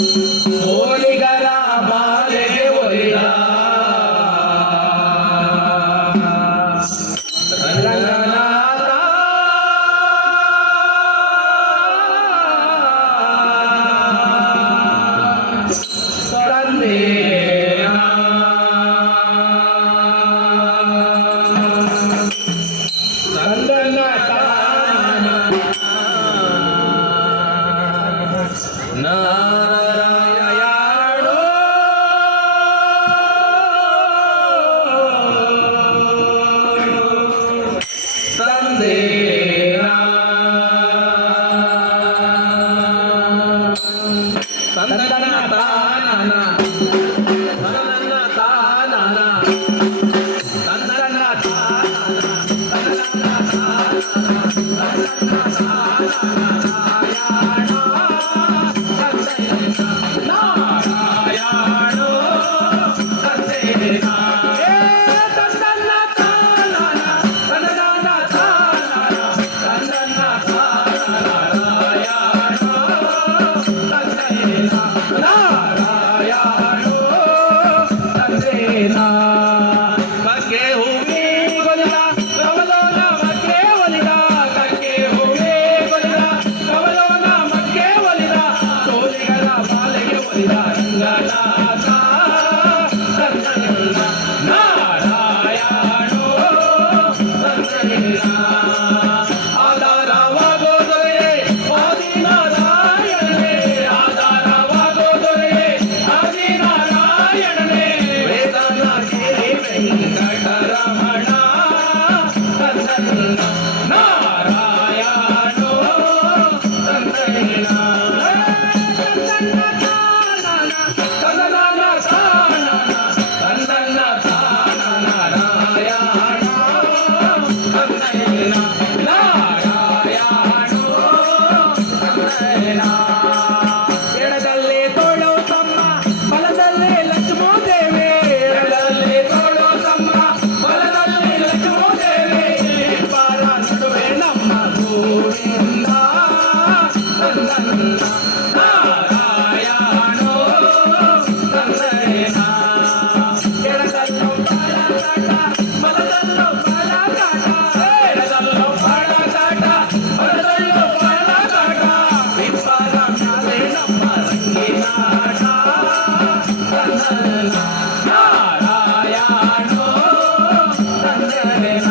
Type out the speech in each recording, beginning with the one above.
ಸೋಲಿಗರ ಬಾಲೆಗೆ ಒಲಿದ ರಂಗನಾಥ ತಂದೆ ನಾರಾಯಣೋ ತಂದೆ ತಂದನ ತಾನನ ತನನ ತಾನನ ತಂದನ ತಾನನ ತನನ ಎಡದಲ್ಲಿ ತೋಳು ತಮ್ಮ ಬಲದಲ್ಲಿ ಲಕ್ಷ್ಮೋ ದೇವಿ ಎಡದಲ್ಲಿ ತೋಳು ತಮ್ಮ ಬಲದಲ್ಲಿ ಲಕ್ಷ್ಮೋ ದೇವಿ ಪಾರ ನಡುವೆ ನಮ್ಮ ಗೋವಿಂದ ನಾರಾಯಣೋ ತಂದೆನ ಎಡದಲ್ಲೂ ಬಾಳಕಾಟ ಬಲದಲ್ಲೂ ಬಾಳಕಾಟ ಎಡದಲ್ಲೂ ಬಾಳಕಾಟ ಬಲದಲ್ಲೂ ಬಾಳಕಾಟ ವಿಪಾರ ಮ್ಯಾಲೆ ನಮ್ಮ ರಂಗಿನಾಟ ನಾರಾಯಣೋ ತಂದೆನ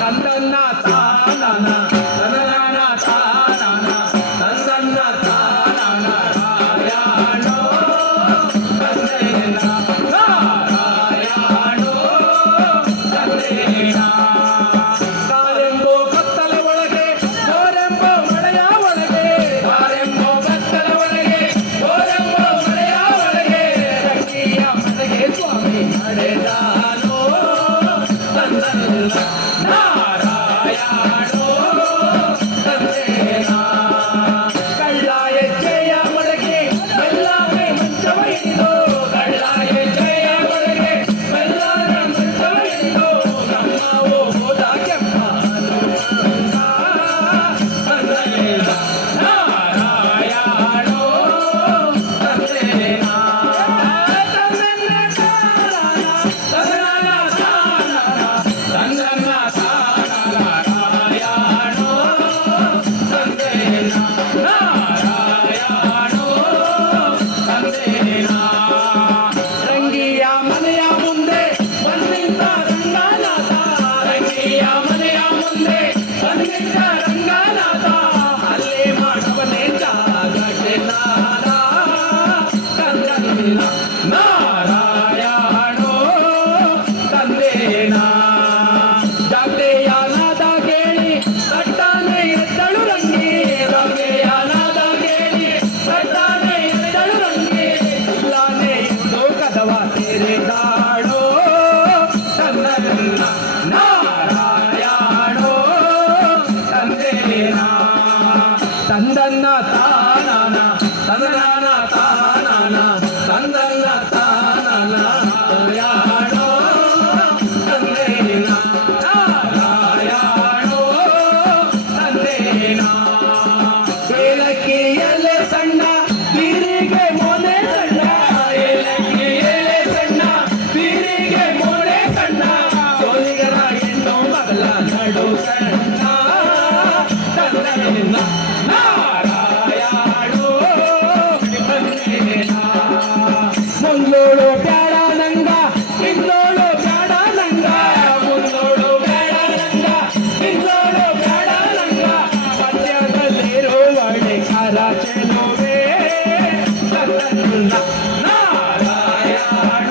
ತಂದನ್ನ ತಾನನ ತನನ ತಾನನ ತಂದನ್ನ ತಾನನ ನಾರಾಯಣೋ ತಂದೆನ ನಾರಾಯಣೋ ತಂದೆನ ಕಾಲೆಂಬೋ ಕತ್ತಲ ಒಳಗೆ ಗೋರೆಂಬೋ ಮಳೆಯ ಒಳಗೆ ಕಾಲೆಂಬೋ ಕತ್ತಲ ಒಳಗೆ ಗೋರೆಂಬೋ ಮಳೆಯ ಒಳಗೆ ರಂಗಿಯ ಮನೆಗೆ ಸ್ವಾಮಿ ನಡೆದಾನೋ ತಂದನ್ನ ನಾರಾಯಣೋ ತಂದೆನ ಕಳ್ಳ ಹೆಜ್ಜೆಯ ಮೊಳಗೆ ಬೆಲ್ಲಾನೆ ಮಂಚವ ಹಿಡಿದು ಕಳ್ಳ ಹೆಜ್ಜೆಯ ಮೊಳಗೆ ಬೆಲ್ಲಾನೆ ಮಂಚವ ಹಿಡಿದು ನಮ್ಮವು ಹೋದ ಕೆಂಪ ತಂದೆನ ನಾರಾಯಣೋ ತಂದೆನ ರಂಗಿಯ ಮನೆಯ ಮುಂದೆ ಬಂದಿದ್ದ ರಂಗನಾಥ ರಂಗಿಯ ಮನೆಯ ಮುಂದೆ ಬಂದಿದ್ದ ರಂಗನಾಥ ಅಲ್ಲೇ ಮಾಡವನೇ ಜಾಗಟೆ ನಾರ ತಂದನ್ನ